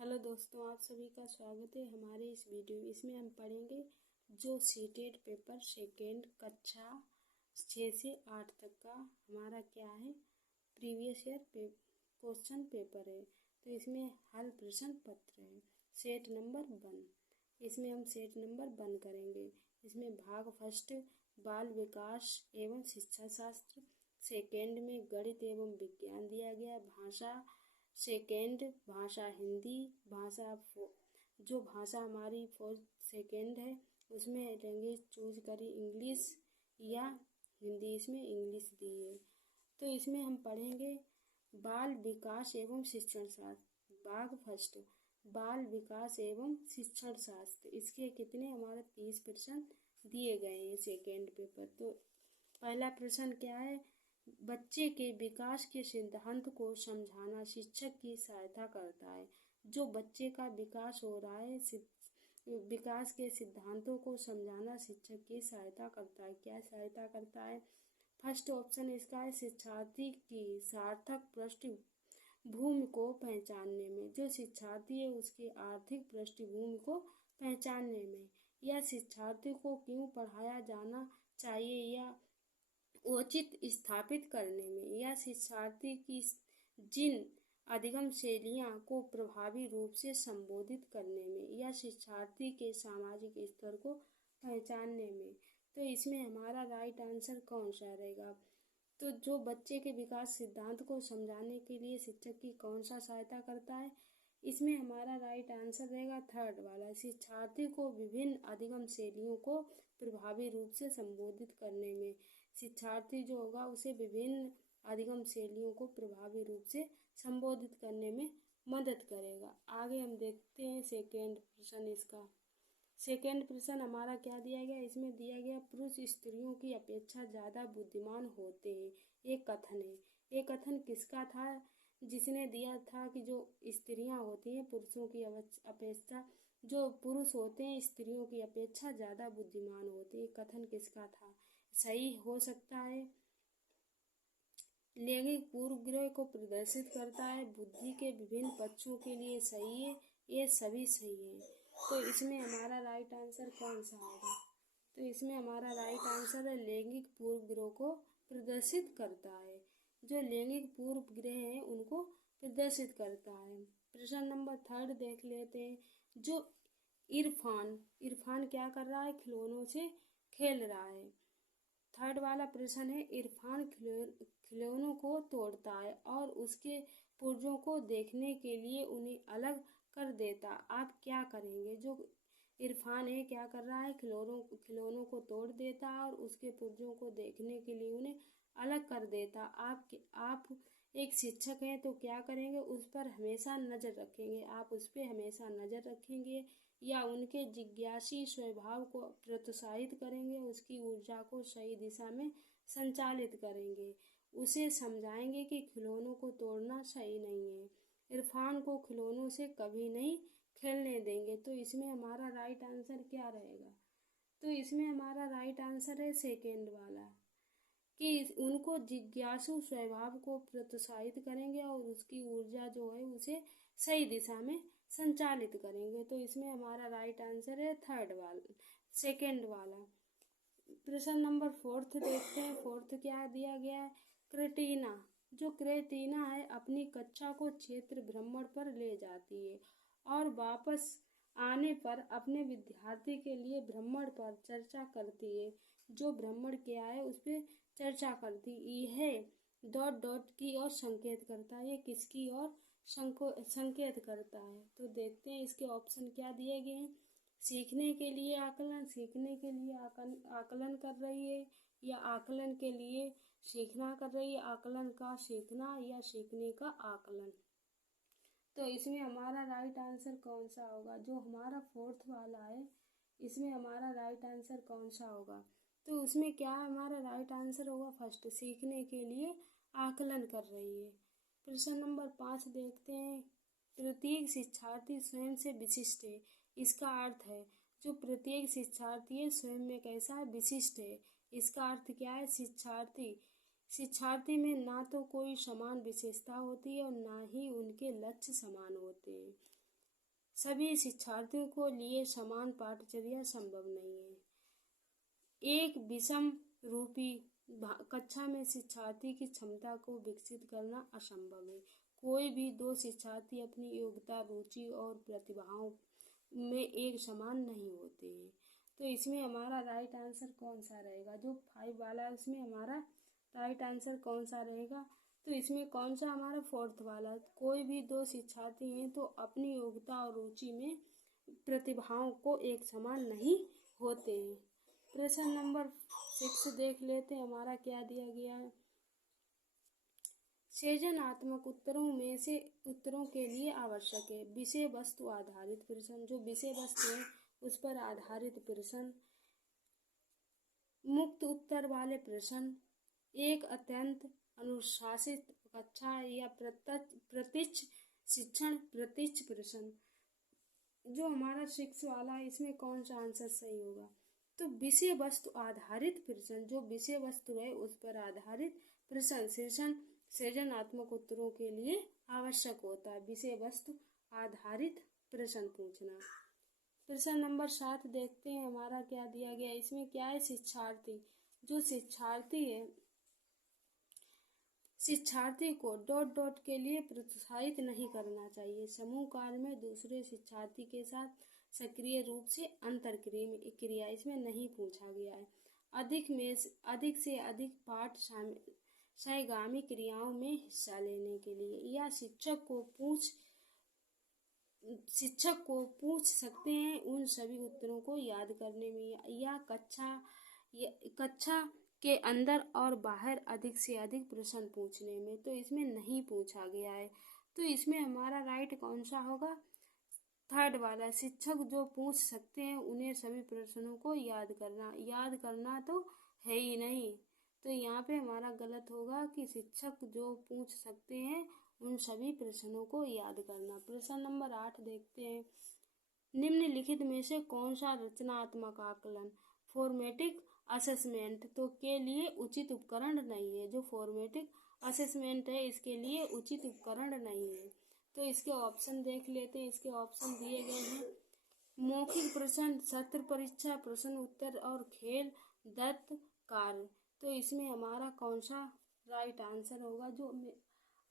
Hello दोस्तों, आप सभी का स्वागत है हमारे इस वीडियो में। इसमें हम पढ़ेंगे जो सीटेट पेपर सेकेंड कक्षा 6 से 8 तक का हमारा क्या है प्रीवियस ईयर क्वेश्चन पेपर है। तो इसमें हल प्रश्न पत्र है सेट नंबर 1। इसमें हम सेट नंबर 1 करेंगे। इसमें भाग फर्स्ट बाल विकास एवं शिक्षा शास्त्र, सेकेंड में गणित एवं विज्ञान दिया गया, भाषा सेकेंड भाषा हिंदी, भाषा जो भाषा हमारी सेकेंड है उसमें लैंग्वेज चूज करी इंग्लिश या हिंदी, इसमें इंग्लिश दी है। तो इसमें हम पढ़ेंगे बाल विकास एवं शिक्षण शास्त्र। भाग फर्स्ट बाल विकास एवं शिक्षण शास्त्र, इसके कितने हमारे 30 प्रश्न दिए गए हैं सेकेंड पेपर। तो पहला प्रश्न क्या है, बच्चे के विकास के सिद्धांत को समझाना शिक्षक की सहायता करता है। जो बच्चे का विकास हो रहा है, विकास के सिद्धांतों को समझाना शिक्षक की सहायता करता है। क्या सहायता करता है? फर्स्ट ऑप्शन इसका है शिक्षार्थी की सार्थक पृष्ठभूमि को पहचानने में। जो शिक्षार्थी है उसकी आर्थिक पृष्ठभूमि को पहचानने में, या शिक्षार्थी को क्यों पढ़ाया जाना चाहिए या उचित स्थापित करने में, या शिक्षार्थी की जिन अधिगम शैलियाँ को प्रभावी रूप से संबोधित करने में, या शिक्षार्थी के सामाजिक स्तर को पहचानने में। तो इसमें हमारा राइट आंसर कौन सा रहेगा? तो जो बच्चे के विकास सिद्धांत को समझाने के लिए शिक्षक की कौन सा सहायता करता है, इसमें हमारा राइट आंसर रहेगा थर्ड वाला, शिक्षार्थी को विभिन्न अधिगम शैलियों को प्रभावी रूप से संबोधित करने में। शिक्षार्थी जो होगा उसे विभिन्न अधिगम शैलियों को प्रभावी रूप से संबोधित करने में मदद करेगा। आगे हम देखते हैं सेकेंड प्रश्न। इसका सेकेंड प्रश्न हमारा क्या दिया गया? इसमें दिया गया पुरुष स्त्रियों की अपेक्षा ज़्यादा बुद्धिमान होते हैं। ये कथन है। ये कथन किसका था? जिसने दिया था कि जो स्त्रियां होती हैं पुरुषों की अपेक्षा, जो पुरुष होते हैं स्त्रियों की अपेक्षा ज़्यादा बुद्धिमान होते हैं। कथन किसका था? सही हो सकता है, लैंगिक पूर्वग्रह को प्रदर्शित करता है, बुद्धि के विभिन्न पक्षों के लिए सही है, ये सभी सही है। तो इसमें हमारा राइट आंसर कौन सा होगा? तो इसमें हमारा राइट आंसर है लैंगिक पूर्वग्रह को प्रदर्शित करता है। जो लैंगिक पूर्वग्रह है उनको प्रदर्शित करता है। प्रश्न नंबर थर्ड देख लेते हैं। जो इरफान क्या कर रहा है? खिलौनों से खेल रहा है। थर्ड वाला प्रश्न है इरफान खिलौनों को तोड़ता है और उसके पुर्जों को देखने के लिए उन्हें अलग कर देता। आप क्या करेंगे? जो इरफान है क्या कर रहा है? खिलौनों को तोड़ देता और उसके पुर्जों को देखने के लिए उन्हें अलग कर देता। आप एक शिक्षक हैं तो क्या करेंगे? उस पर हमेशा नज़र रखेंगे। आप उस पर हमेशा नज़र रखेंगे या उनके जिज्ञासी स्वभाव को प्रोत्साहित करेंगे, उसकी ऊर्जा को सही दिशा में संचालित करेंगे, उसे समझाएंगे कि खिलौनों को तोड़ना सही नहीं है, इरफान को खिलौनों से कभी नहीं खेलने देंगे। तो इसमें हमारा राइट आंसर क्या रहेगा? तो इसमें हमारा राइट आंसर है सेकेंड वाला, कि उनको जिज्ञासु स्वभाव को प्रोत्साहित करेंगे और उसकी ऊर्जा जो है उसे सही दिशा में संचालित करेंगे। तो इसमें हमारा राइट आंसर है थर्ड वाला, सेकेंड वाला। प्रश्न नंबर फोर्थ देखते हैं। फोर्थ क्या दिया गया है? क्रेटीना। जो क्रेटीना है अपनी कक्षा को क्षेत्र भ्रमण पर ले जाती है और वापस आने पर अपने विद्यार्थी के लिए भ्रमण पर चर्चा करती है। जो भ्रमण क्या है उस पर चर्चा करती है। डॉट डॉट की ओर संकेत करता है। ये किसकी ओर संकेत करता है? तो देखते हैं इसके ऑप्शन क्या दिए गए हैं। सीखने के लिए आकलन, सीखने के लिए आकलन कर रही है, या आकलन के लिए सीखना कर रही है, आकलन का सीखना या सीखने का आकलन। तो इसमें हमारा राइट आंसर कौन सा होगा? जो हमारा फोर्थ वाला है इसमें हमारा राइट आंसर कौन सा होगा? तो उसमें क्या हमारा राइट आंसर होगा? फर्स्ट, सीखने के लिए आकलन कर रही है। प्रश्न नंबर 5 देखते हैं। प्रत्येक शिक्षार्थी स्वयं से विशिष्ट है। इसका अर्थ है जो प्रत्येक शिक्षार्थी है स्वयं में कैसा है? विशिष्ट है। इसका अर्थ क्या है? शिक्षार्थी में ना तो कोई समान विशेषता होती है और ना ही उनके लक्ष्य समान होते हैं। सभी शिक्षार्थियों को लिए समान पाठचर्या संभव नहीं है। एक विषम रूपी कक्षा में शिक्षार्थी की क्षमता को विकसित करना असंभव है। कोई भी दो शिक्षार्थी अपनी योग्यता, रुचि और प्रतिभाओं में एक समान नहीं होते हैं। तो इसमें हमारा राइट आंसर कौन सा रहेगा? जो 5 वाला है उसमें हमारा राइट आंसर कौन सा रहेगा? तो इसमें कौन सा हमारा 4th वाला, कोई भी दो शिक्षार्थी हैं तो अपनी योग्यता और रुचि में प्रतिभाओं को एक समान नहीं होते हैं। प्रश्न नंबर 6 देख लेते हैं, हमारा क्या दिया गया है। सृजनात्मक उत्तरों के लिए आवश्यक है विषय वस्तु आधारित प्रश्न। जो विषय वस्तु है उस पर आधारित प्रश्न, मुक्त उत्तर वाले प्रश्न, एक अत्यंत अनुशासित कक्षा या प्रत्यक्ष शिक्षण प्रत्यक्ष प्रश्न। जो हमारा 6 वाला है इसमें कौन सा आंसर सही होगा? तो विषय वस्तु आधारित प्रश्न, जो विषय वस्तु है उस पर आधारित प्रश्न सृजनात्मक उत्तरों के लिए आवश्यक होता है। विषय वस्तु आधारित प्रश्न पूछना। प्रश्न नंबर 7 देखते हैं, हमारा क्या दिया गया। इसमें क्या है? शिक्षार्थी, जो शिक्षार्थी है शिक्षार्थी को डॉट डॉट के लिए प्रोत्साहित नहीं करना चाहिए। समूह कार्य में दूसरे शिक्षार्थी के साथ सक्रिय रूप से अंतर क्रिया इसमें नहीं पूछा गया है। अधिक से अधिक पाठ सहगामी क्रियाओं में हिस्सा लेने के लिए, या शिक्षक को पूछ सकते हैं उन सभी उत्तरों को याद करने में, या कक्षा के अंदर और बाहर अधिक से अधिक प्रश्न पूछने में। तो इसमें नहीं पूछा गया है। तो इसमें हमारा राइट कौन सा होगा? 3rd वाला, शिक्षक जो पूछ सकते हैं उन्हें सभी प्रश्नों को याद करना तो है ही नहीं। तो यहाँ पे हमारा गलत होगा कि शिक्षक जो पूछ सकते हैं उन सभी प्रश्नों को याद करना। प्रश्न नंबर 8 देखते हैं, निम्नलिखित में से कौन सा रचनात्मक आकलन फॉर्मेटिव असेसमेंट तो के लिए उचित उपकरण नहीं है? जो फॉर्मेटिव असेसमेंट है इसके लिए उचित उपकरण नहीं है। तो इसके ऑप्शन देख लेते हैं। इसके ऑप्शन दिए गए हैं, मौखिक प्रश्न, सत्र परीक्षा, प्रश्न उत्तर और खेल दत्त कार्य। तो इसमें हमारा कौन सा राइट आंसर होगा? जो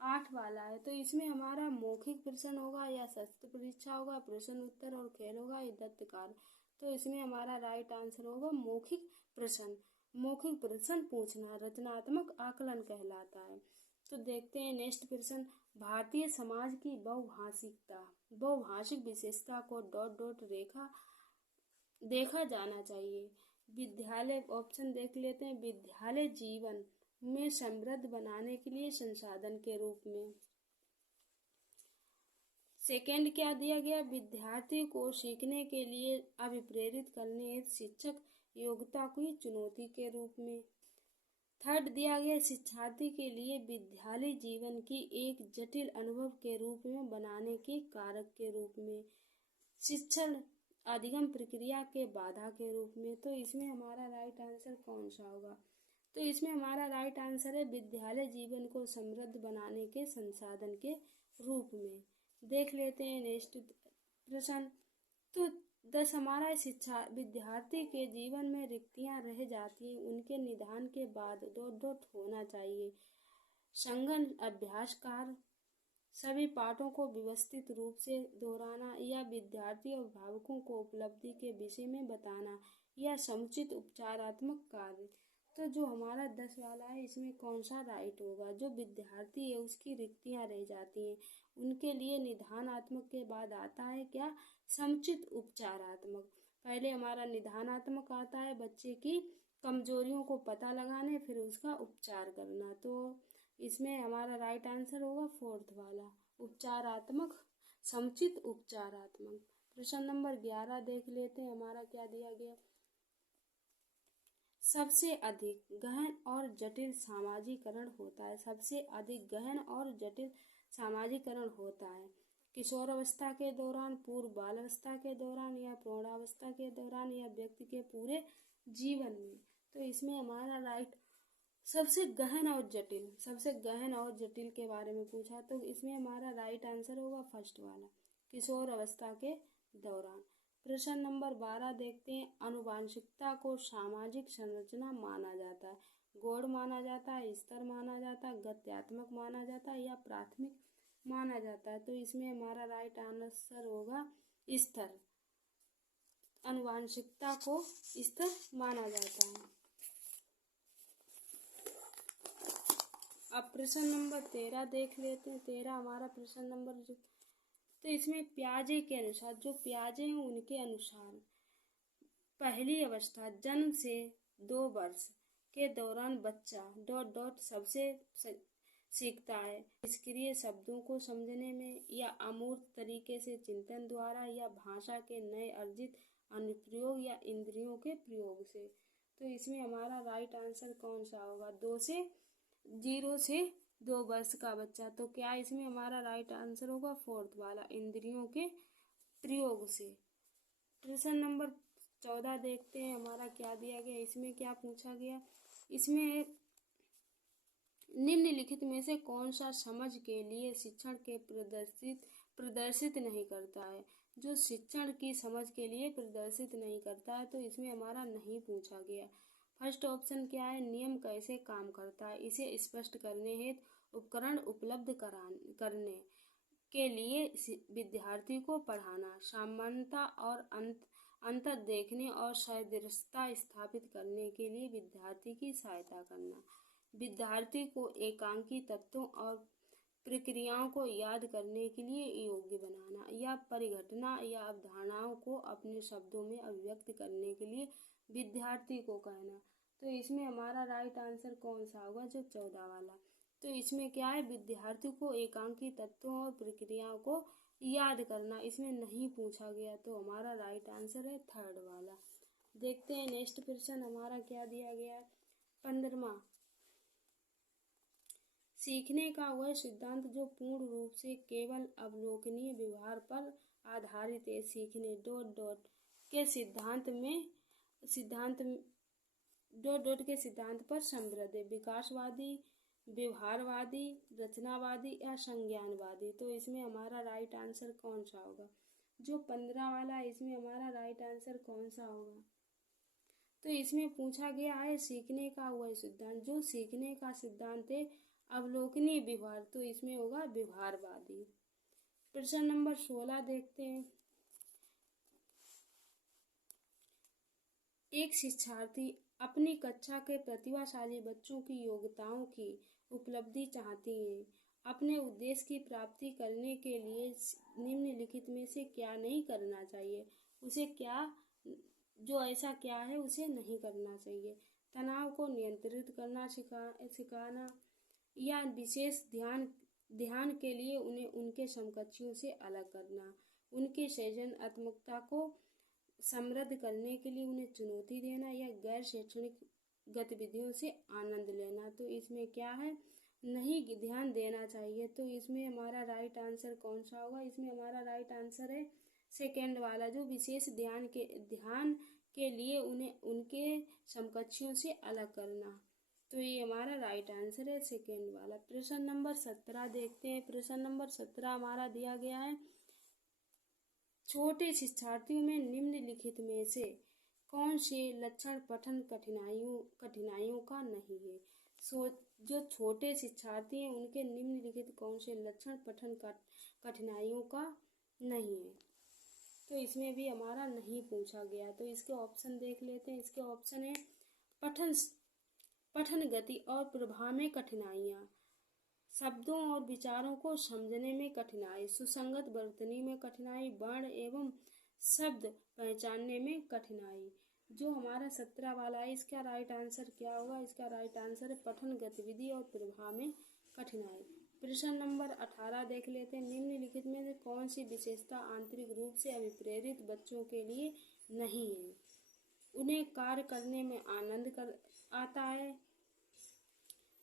8 वाला है। तो इसमें हमारा मौखिक प्रश्न होगा, या सत्र परीक्षा होगा, प्रश्न उत्तर और खेल होगा, या दत्त कार्य। तो इसमें हमारा राइट आंसर होगा मौखिक प्रश्न। मौखिक प्रश्न पूछना रचनात्मक आकलन कहलाता है। तो देखते हैं नेक्स्ट प्रश्न, भारतीय समाज की बहुभाषिक विशेषता को डॉट डॉट देखा जाना चाहिए। विद्यालय, ऑप्शन देख लेते हैं, विद्यालय जीवन में समृद्ध बनाने के लिए संसाधन के रूप में। सेकंड क्या दिया गया? विद्यार्थी को सीखने के लिए अभिप्रेरित करने हेतु शिक्षक योग्यता की चुनौती के रूप में। 3rd दिया गया, शिक्षार्थी के लिए विद्यालय जीवन की एक जटिल अनुभव के रूप में बनाने के कारक के रूप में। शिक्षण अधिगम प्रक्रिया के बाधा के रूप में। तो इसमें हमारा राइट आंसर कौन सा होगा? तो इसमें हमारा राइट आंसर है विद्यालय जीवन को समृद्ध बनाने के संसाधन के रूप में। देख लेते हैं नेक्स्ट प्रश्न। तो 10 हमारा शिक्षा विद्यार्थी के जीवन में रिक्तियां रह जाती हैं, उनके निदान के बाद डॉट डॉट होना चाहिए। संगठन अभ्यास कार्य, सभी पाठों को व्यवस्थित रूप से दोहराना, या विद्यार्थी और अभिभावकों को उपलब्धि के विषय में बताना, या समुचित उपचारात्मक कार्य। तो जो हमारा 10 वाला है इसमें कौन सा राइट होगा? जो विद्यार्थी है उसकी रिक्तियां रह जाती हैं, उनके लिए निदानात्मक के बाद आता है क्या? समुचित उपचारात्मक। पहले हमारा निदानात्मक आता है बच्चे की कमजोरियों को पता लगाने, फिर उसका उपचार करना। तो इसमें हमारा राइट आंसर होगा 4th वाला, उपचारात्मक, समुचित उपचारात्मक। प्रश्न नंबर 11 देख लेते हैं, हमारा क्या दिया गया। सबसे अधिक गहन और जटिल सामाजिकरण होता है। सबसे अधिक गहन और जटिल सामाजिकरण होता है किशोरावस्था के दौरान, पूर्व बालावस्था के दौरान, या प्रौढ़ावस्था के दौरान, या व्यक्ति के पूरे जीवन में। तो इसमें हमारा राइट सबसे गहन और जटिल के बारे में पूछा, तो इसमें हमारा राइट आंसर होगा 1st वाला, किशोर अवस्था के दौरान। प्रश्न नंबर 12 देखते हैं। आनुवांशिकता को सामाजिक संरचना माना जाता है, गौड़ माना जाता है, स्तर माना जाता है, गत्यात्मक माना जाता है या प्राथमिक माना जाता है। तो इसमें हमारा राइट आंसर होगा स्तर। आनुवांशिकता को स्तर माना जाता है। अब प्रश्न नंबर 13 देख लेते हैं। 13 हमारा प्रश्न नंबर तो इसमें पियाजे के अनुसार, जो पियाजे हैं उनके अनुसार पहली अवस्था जन्म से 2 वर्ष के दौरान बच्चा ... सबसे सीखता है। निष्क्रिय शब्दों को समझने में या अमूर्त तरीके से चिंतन द्वारा या भाषा के नए अर्जित अनुप्रयोग या इंद्रियों के प्रयोग से। तो इसमें हमारा राइट आंसर कौन सा होगा? 0 से 2 वर्ष का बच्चा। तो क्या इसमें हमारा राइट आंसर होगा? 4th वाला, इंद्रियों के प्रयोग से। प्रश्न नंबर 14 देखते हैं हमारा क्या दिया गया। इसमें क्या पूछा गया? इसमें निम्नलिखित में से कौन सा समझ के लिए शिक्षण के प्रदर्शित नहीं करता है? जो शिक्षण की समझ के लिए प्रदर्शित नहीं करता है, तो इसमें हमारा नहीं पूछा गया। फर्स्ट ऑप्शन क्या है? नियम कैसे काम करता है, इसे स्पष्ट करने हेतु उपकरण उपलब्ध करने के लिए विद्यार्थी को पढ़ाना, समानता और अंतर देखने और सदृशता स्थापित करने के लिए विद्यार्थी की सहायता करना, विद्यार्थी को एकांकी तत्वों और प्रक्रियाओं को याद करने के लिए योग्य बनाना, या परिघटना या अवधारणाओं को अपने शब्दों में अभिव्यक्त करने के लिए विद्यार्थी को कहना। तो इसमें हमारा राइट आंसर कौन सा होगा? जो 14 वाला। तो इसमें क्या है? विद्यार्थी को एकांकी तत्वों और प्रक्रियाओं को याद करना। इसमें नहीं पूछा गया, तो हमारा राइट आंसर है 3rd वाला। देखते हैं नेक्स्ट प्रश्न हमारा क्या दिया गया है। 15वां, सीखने का वह सिद्धांत जो पूर्ण रूप से केवल अवलोकनीय व्यवहार पर आधारित है। सीखने ... के सिद्धांत पर समृद्ध है। विकासवादी, व्यवहारवादी, रचनावादी या संज्ञानवादी। तो इसमें हमारा राइट आंसर कौन सा होगा? जो 15 वाला है, इसमें हमारा राइट आंसर कौन सा होगा? तो इसमें पूछा गया है सीखने का वह सिद्धांत जो सीखने का सिद्धांत है अवलोकनीय व्यवहार। तो इसमें होगा व्यवहारवादी। प्रश्न नंबर 16 देखते हैं। एक शिक्षार्थी अपनी कक्षा के प्रतिभाशाली बच्चों की योग्यताओं की उपलब्धि चाहती है। अपने उद्देश्य की प्राप्ति करने के लिए निम्नलिखित में से क्या नहीं करना चाहिए? उसे क्या ऐसा क्या है उसे नहीं करना चाहिए? तनाव को नियंत्रित करना सिखाना, या विशेष ध्यान के लिए उन्हें उनके समकक्षों से अलग करना, उनके सृजनात्मकता को समृद्ध करने के लिए उन्हें चुनौती देना, या गैर शैक्षणिक गतिविधियों से आनंद लेना। तो इसमें क्या है? नहीं ध्यान देना चाहिए। तो इसमें हमारा राइट आंसर कौन सा होगा? इसमें हमारा राइट आंसर है 2nd वाला, जो विशेष ध्यान के लिए उन्हें उनके समकक्षों से अलग करना। तो ये हमारा राइट आंसर है 2nd वाला। प्रश्न नंबर 17 देखते हैं। प्रश्न नंबर 17 हमारा दिया गया है। छोटे शिक्षार्थियों में निम्नलिखित में से कौन से लक्षण पठन कठिनाइयों का नहीं है? जो छोटे शिक्षार्थी हैं उनके निम्नलिखित कौन से लक्षण पठन कठिनाइयों का नहीं है? तो इसमें भी हमारा नहीं पूछा गया। तो इसके ऑप्शन देख लेते हैं। इसके ऑप्शन है पठन गति और प्रभाव में कठिनाइयाँ, शब्दों और विचारों को समझने में कठिनाई, सुसंगत वर्तनी में कठिनाई, वर्ण एवं शब्द पहचानने में कठिनाई। जो हमारा 17 वाला है, इसका राइट आंसर क्या होगा? इसका राइट आंसर है पठन गतिविधि और प्रभाव में कठिनाई। प्रश्न नंबर 18 देख लेते हैं। निम्नलिखित में से कौन सी विशेषता आंतरिक रूप से अभिप्रेरित बच्चों के लिए नहीं है? उन्हें कार्य करने में आनंद आता है,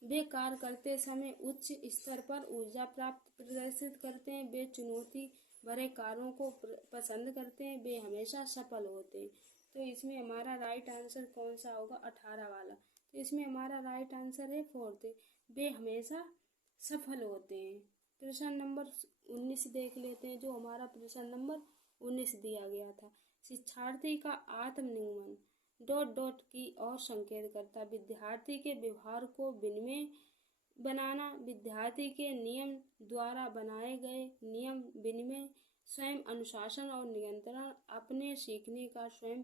वे कार्य करते समय उच्च स्तर पर ऊर्जा प्राप्त प्रदर्शित करते हैं, वे चुनौती भरे कार्यों को पसंद करते हैं, वे हमेशा सफल होते हैं। तो इसमें हमारा राइट आंसर कौन सा होगा? 18 वाला। तो इसमें हमारा राइट आंसर है 4th, वे हमेशा सफल होते हैं। प्रश्न नंबर 19 देख लेते हैं, जो हमारा प्रश्न नंबर 19 दिया गया था। शिक्षार्थी का आत्मनिगमन डॉट डॉट की और संकेत करता। विद्यार्थी के व्यवहार को विनिमय बनाना। विद्यार्थी के नियम द्वारा बनाए गए नियम विनिमय, स्वयं अनुशासन और नियंत्रण, अपने सीखने का स्वयं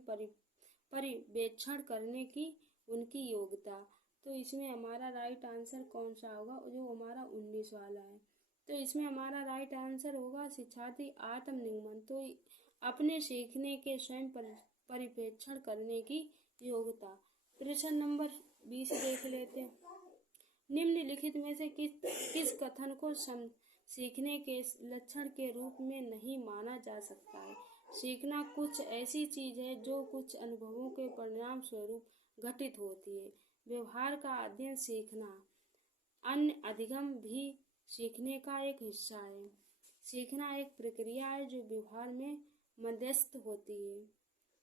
पर्यवेक्षण करने की उनकी योग्यता। तो इसमें हमारा राइट आंसर कौन सा होगा, जो हमारा 19 वाला है। तो इसमें हमारा राइट आंसर होगा शिक्षार्थी आत्मनिगमन, तो अपने सीखने के स्वयं परिप्रेक्षण करने की योग्यता। प्रश्न नंबर 20 देख लेते हैं। निम्नलिखित में से किस कथन को सीखने के लक्षण के रूप में नहीं माना जा सकता है। सीखना कुछ ऐसी चीज है जो कुछ अनुभवों के परिणाम स्वरूप घटित होती है। व्यवहार का अध्ययन सीखना, अन्य अधिगम भी सीखने का एक हिस्सा है। सीखना एक प्रक्रिया है जो व्यवहार में मध्यस्थ होती है।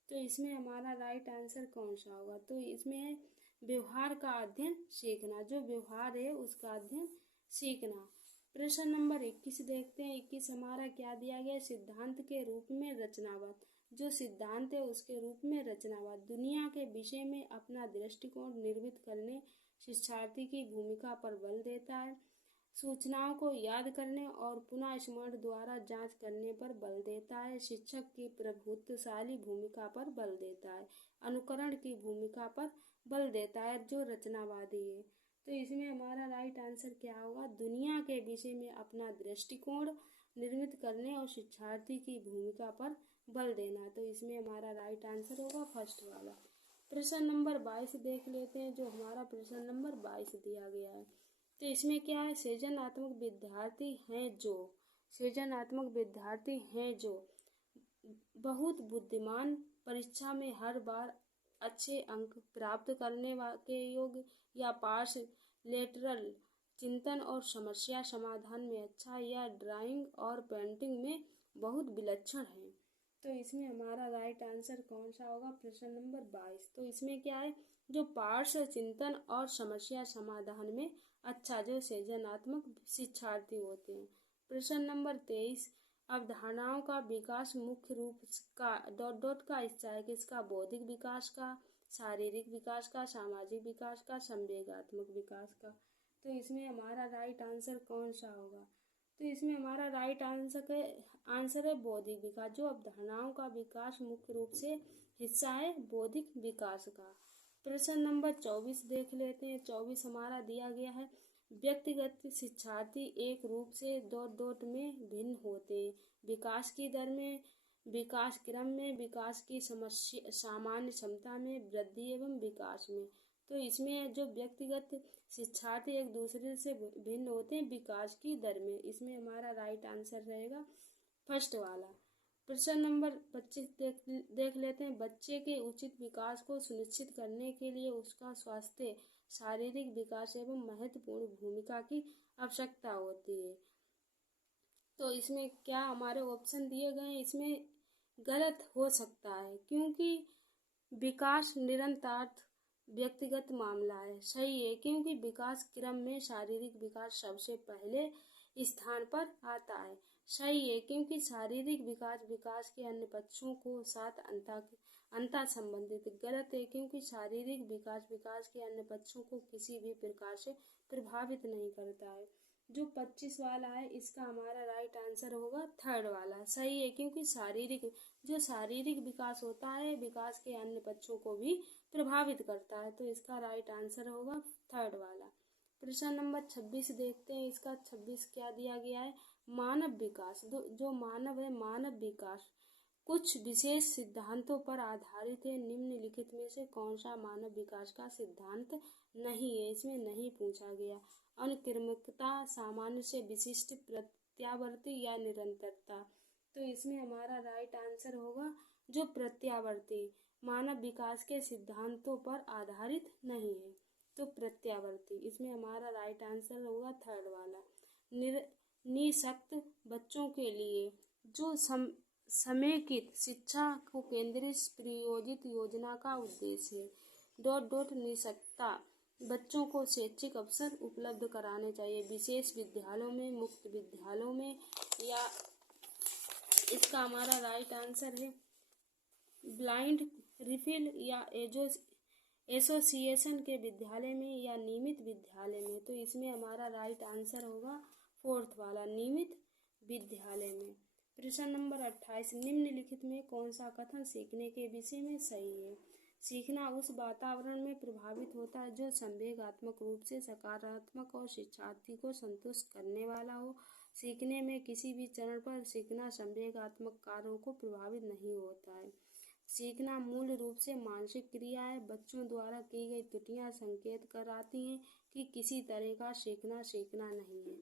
तो इसमें हमारा राइट आंसर कौन सा होगा, तो इसमें है व्यवहार का अध्ययन सीखना, जो व्यवहार है उसका अध्ययन सीखना। प्रश्न नंबर 21 देखते हैं। 21 हमारा क्या दिया गया, सिद्धांत के रूप में रचनावाद, जो सिद्धांत है उसके रूप में रचनावाद दुनिया के विषय में अपना दृष्टिकोण निर्मित करने शिक्षार्थी की भूमिका पर बल देता है। सूचनाओं को याद करने और पुनः स्मरण द्वारा जांच करने पर बल देता है। शिक्षक की प्रभुत्वशाली भूमिका पर बल देता है। अनुकरण की भूमिका पर बल देता है, जो रचनावादी है। तो इसमें हमारा राइट आंसर क्या होगा, दुनिया के विषय में अपना दृष्टिकोण निर्मित करने और शिक्षार्थी की भूमिका पर बल देना। तो इसमें हमारा राइट आंसर होगा फर्स्ट वाला। प्रश्न नंबर 22 देख लेते हैं, जो हमारा प्रश्न नंबर 22 दिया गया है। तो इसमें क्या है, सृजनात्मक विद्यार्थी हैं जो बहुत बुद्धिमान, परीक्षा में हर बार अच्छे अंक प्राप्त करने के योग्य, या पास लेटरल चिंतन और समस्या समाधान में अच्छा, या ड्राइंग और पेंटिंग में बहुत विलक्षण है। तो इसमें हमारा राइट आंसर कौन सा होगा, प्रश्न नंबर 22। तो इसमें क्या है, जो पार्श्व चिंतन और समस्या समाधान में अच्छा, जो सृजनात्मक शिक्षार्थी होते हैं। प्रश्न नंबर 23, अवधारणाओं का विकास मुख्य रूप का डॉट डॉट का हिस्सा है किसका, बौद्धिक विकास का, शारीरिक विकास का, सामाजिक विकास का, संवेगात्मक विकास का। तो इसमें हमारा राइट आंसर कौन सा होगा, तो इसमें हमारा राइट आंसर है बौद्धिक विकास, जो अवधारणाओं का विकास मुख्य रूप से हिस्सा है बौद्धिक विकास का। प्रश्न नंबर 24 देख लेते हैं। 24 हमारा दिया गया है, व्यक्तिगत शिक्षार्थी एक रूप से डॉट डॉट में भिन्न होते हैं, विकास की दर में, विकास क्रम में, विकास की समस्या सामान्य क्षमता में, वृद्धि एवं विकास में। तो इसमें जो व्यक्तिगत शिक्षार्थी एक दूसरे से भिन्न होते हैं विकास की दर में। इसमें हमारा राइट आंसर रहेगा फर्स्ट वाला। प्रश्न नंबर 25 देख लेते हैं। बच्चे के उचित विकास को सुनिश्चित करने के लिए उसका स्वास्थ्य, शारीरिक विकास एवं महत्वपूर्ण भूमिका की आवश्यकता होती है। तो इसमें क्या हमारे ऑप्शन दिए गए हैं, इसमें गलत हो सकता है, क्योंकि विकास निरंतर व्यक्तिगत मामला है। सही है, क्योंकि विकास क्रम में शारीरिक विकास सबसे पहले स्थान पर आता है। सही है, क्योंकि शारीरिक विकास के अन्य पक्षों को साथ अंतर संबंधित। गलत है, क्योंकि शारीरिक विकास के अन्य पक्षों को किसी भी प्रकार से प्रभावित नहीं करता है। जो 25 वाला है इसका हमारा राइट आंसर होगा थर्ड वाला। सही है, क्योंकि शारीरिक विकास होता है विकास के अन्य पक्षों को भी प्रभावित करता है। तो इसका राइट आंसर होगा थर्ड वाला। प्रश्न नंबर 26 देखते हैं। इसका 26 क्या दिया गया है, मानव विकास, जो मानव है मानव विकास कुछ विशेष सिद्धांतों पर आधारित है। निम्नलिखित में से कौन सा मानव विकास का सिद्धांत नहीं है, इसमें नहीं पूछा गया। अनुक्रमिकता, सामान्य से विशिष्ट, प्रत्यावर्ती या निरंतरता। तो इसमें हमारा राइट आंसर होगा जो प्रत्यावर्ती, मानव विकास के सिद्धांतों पर आधारित नहीं है, तो प्रत्यावर्ती। इसमें हमारा राइट आंसर होगा थर्ड वाला। निःशक्त बच्चों के लिए जो समेकित शिक्षा को केंद्रित प्रायोजित योजना का उद्देश्य है। डॉट डॉट निःशक्तता बच्चों को शैक्षिक अवसर उपलब्ध कराने चाहिए, विशेष विद्यालयों में, मुक्त विद्यालयों में, या इसका हमारा राइट आंसर है ब्लाइंड रिफिल या एसोसिएशन के विद्यालय में या नियमित विद्यालय में। तो इसमें हमारा राइट आंसर होगा फोर्थ वाला, नियमित विद्यालय में। प्रश्न नंबर 28, निम्नलिखित में कौन सा कथन सीखने के विषय में सही है? सीखना उस वातावरण में प्रभावित होता है जो संवेगात्मक रूप से सकारात्मक और शिक्षार्थी को संतुष्ट करने वाला हो। सीखने में किसी भी चरण पर सीखना संवेगात्मक कार्यों को प्रभावित नहीं होता है। सीखना मूल रूप से मानसिक क्रिया है। बच्चों द्वारा की गई त्रुटियां संकेत कराती हैं कि किसी तरह का सीखना नहीं है।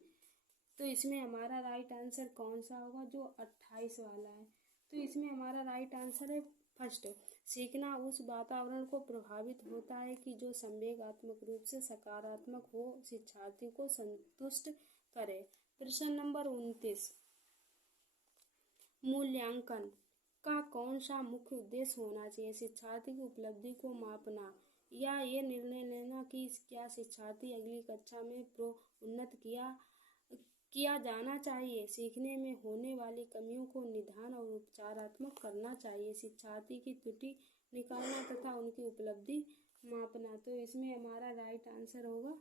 तो इसमें हमारा राइट आंसर कौन सा होगा? जो 28 वाला है। तो इसमें हमारा राइट आंसर है फर्स्ट, सीखना उस वातावरण को प्रभावित होता है कि जो संवेगात्मक रूप से सकारात्मक हो, शिक्षार्थी को संतुष्ट करे। प्रश्न नंबर 29, मूल्यांकन का कौन सा मुख्य उद्देश्य होना चाहिए? शिक्षार्थी की उपलब्धि को मापना या ये निर्णय लेना कि क्या शिक्षार्थी अगली कक्षा में उन्नत किया जाना चाहिए। सीखने में होने वाली कमियों को निदान और उपचारात्मक करना चाहिए। शिक्षार्थी की त्रुटि निकालना तथा उनकी उपलब्धि मापना। तो इसमें हमारा राइट आंसर होगा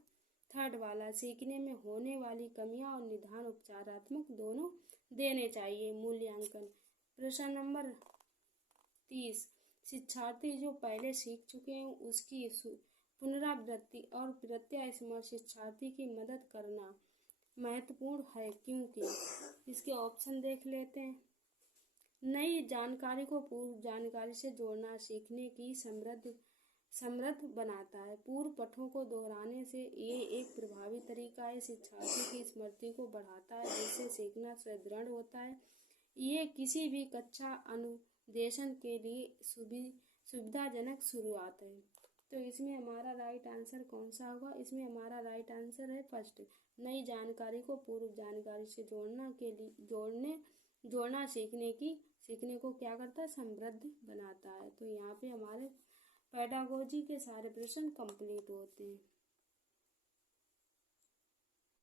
थर्ड वाला, सीखने में होने वाली कमियां और निदान उपचारात्मक दोनों देने चाहिए। मूल्यांकन। प्रश्न नंबर 30, शिक्षार्थी जो पहले सीख चुके हैं उसकी पुनरावृत्ति और प्रत्यास्मरण शिक्षार्थी की मदद करना महत्वपूर्ण है, क्योंकि इसके ऑप्शन देख लेते हैं। नई जानकारी को पूर्व जानकारी से जोड़ना सीखने की समृद्ध बनाता है। पूर्व पाठों को दोहराने से ये एक प्रभावी तरीका है। शिक्षार्थी की स्मृति को बढ़ाता है, जिससे सीखना सुदृढ़ होता है। ये किसी भी कक्षा अनुदेशन के लिए सुविधाजनक शुरुआत है। तो इसमें हमारा राइट आंसर कौन सा होगा? इसमें हमारा राइट आंसर है फर्स्ट, नई जानकारी को पूर्व जानकारी से जोड़ना सीखने को क्या करता है? समृद्ध बनाता है। तो यहाँ पे हमारे पेडागोजी के सारे प्रश्न कंप्लीट होते हैं।